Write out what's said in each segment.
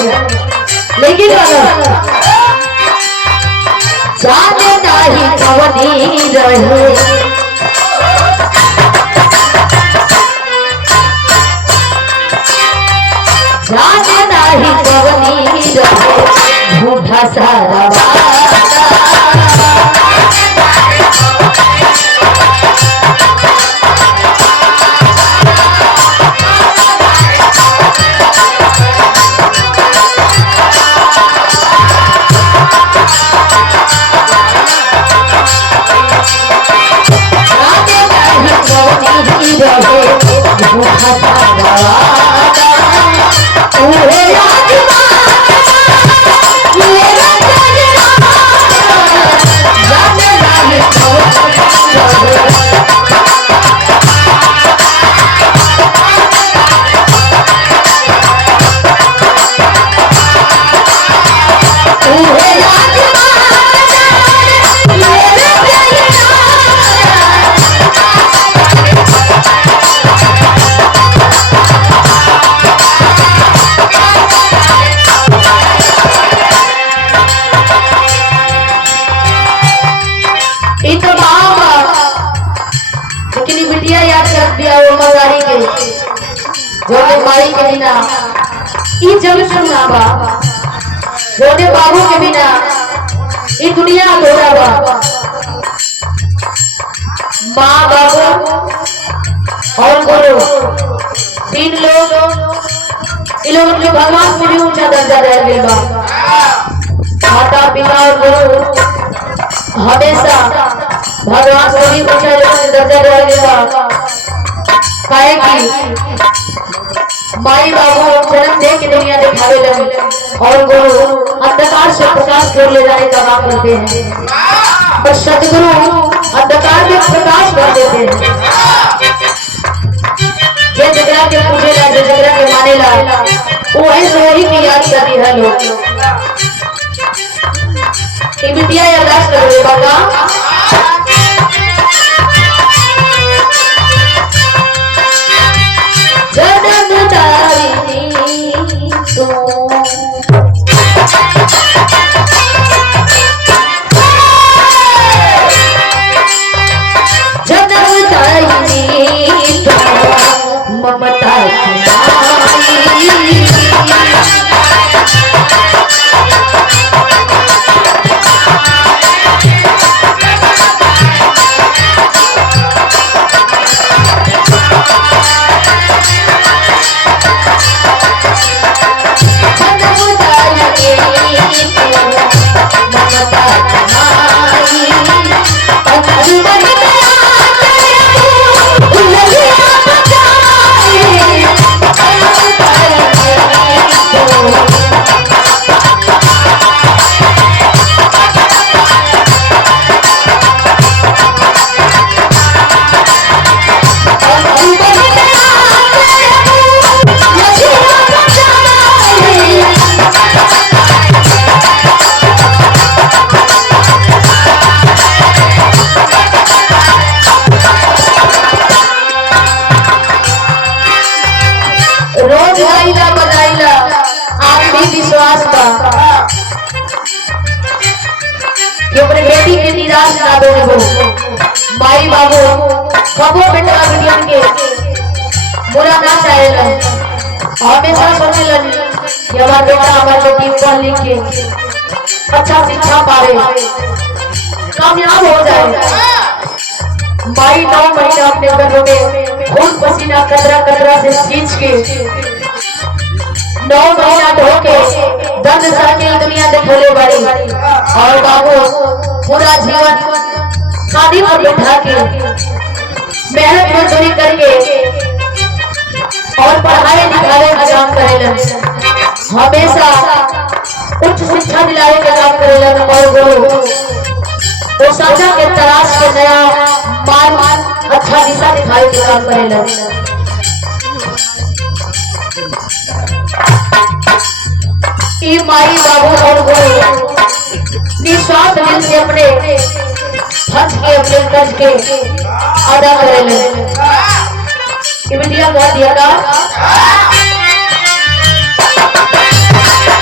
लेकिन जाने नहीं कवनी रहे जाने नहीं कवनी रहे झूठा सारा माई के बिना ई जग सुना बा जोने बाबू के बिना ई दुनिया अधूरा बा माँ बाबू और गुरु तीन लोग इन लोगों के भगवान से भी ऊंचा दर्जा रह गया बा माता पिता और गुरु हमेशा भगवान से भी ऊंचा दर्जा रह गया बा काहे की माई बाबू जन्म दे के दुनिया दिखावे लगे और गुरु अंधकार से प्रकाश कर ले जाने का काम करते हैं पर सदगुरु अंधकार में प्रकाश कर देते हैं जे जगरा के पूजे ला जे जगरा के माने ला वो ऐसे ही की याद करती है लोग ये बिटिया याद कर ले बाबा ममता विश्वास बा कि अपने बेटी के निराश ना हो माई बाबू कबो बेटा बिटियन के बुरा ना चाहेला हमेशा सोचेलन कि हमारा बेटा हमारी बेटी पढ़ लिख के अच्छा शिक्षा पावे कामयाब हो जाए माई 9 महीना अपने गर्भ में खून पसीना कतरा कतरा से सींच के 9 महीना धो के दर्द सहके दुनिया देखले बड़ी और बाबू पूरा जीवन शादी पर बैठा के मेहनत मजदूरी करके और पढ़ाई लिखाई का काम करेलन हमेशा उच्च शिक्षा दिलाने का काम करेलन और गुरु वो सच्चा के तलाश के नया मार्ग अच्छा दिशा दिखाने का काम करेलन माई बाबू और गुरु निस्वार्थ दिल से अपने हज के अपने कर्ज के अदा करेले बिटिया बहुत दिया था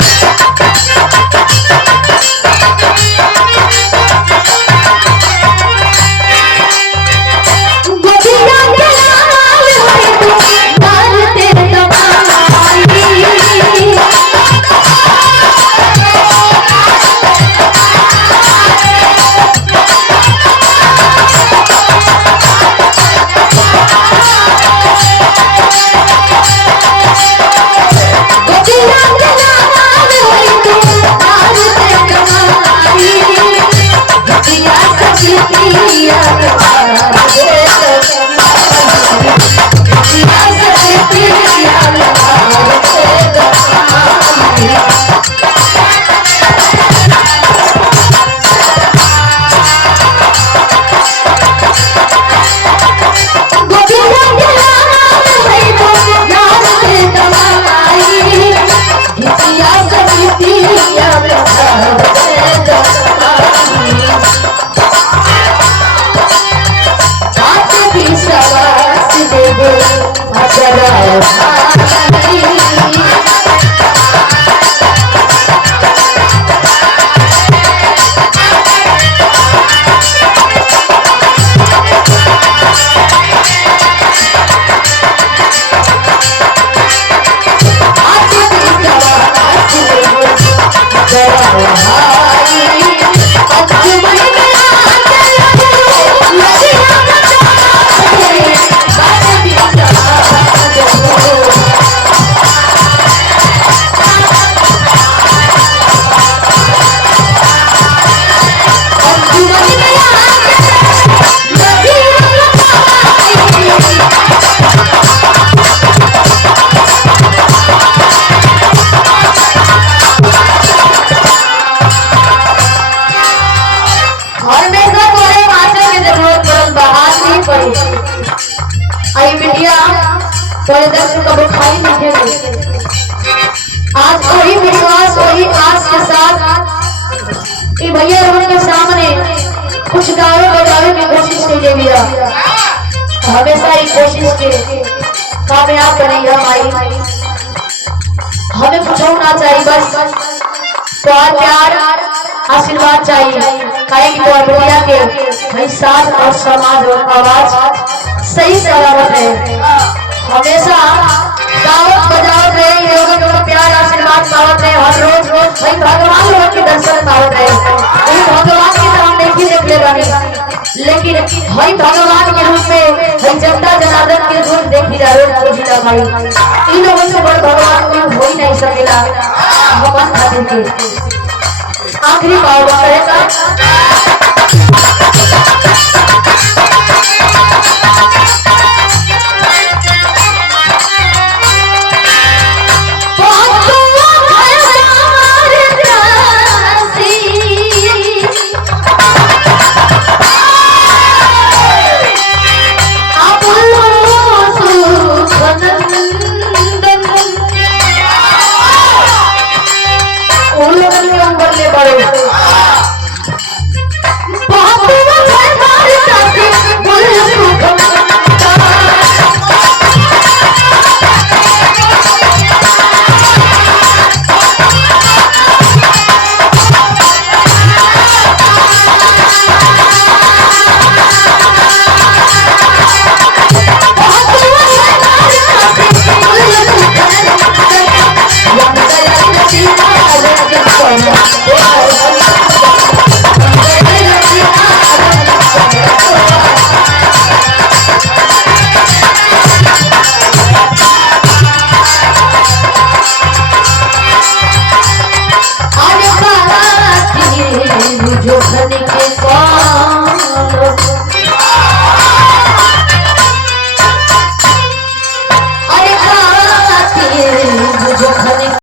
हमेशा ही कोशिश के कामयाब बनेगा भाई। हमें कुछ होना चाहिए बस प्यार प्यार आशीर्वाद चाहिए। काहे कि तो बढ़िया के भाई साथ और समाज और आवाज सही सलामत है। हमेशा गावत बजावत रहे लोगों को प्यार आशीर्वाद पावत रहे। हर रोज रोज भाई भगवान लोग के दर्शन पावत रहे। भगवान की तरह नहीं देख ले बनी लेकिन भाई भगवान के रूप में भाई जनता जनार्दन के रूप देखी जा रोज भाई इन लोगों से बड़ भगवान कोई हो ही नहीं सकेला। भगवान खातिर के आखिरी पाव करेगा बड़े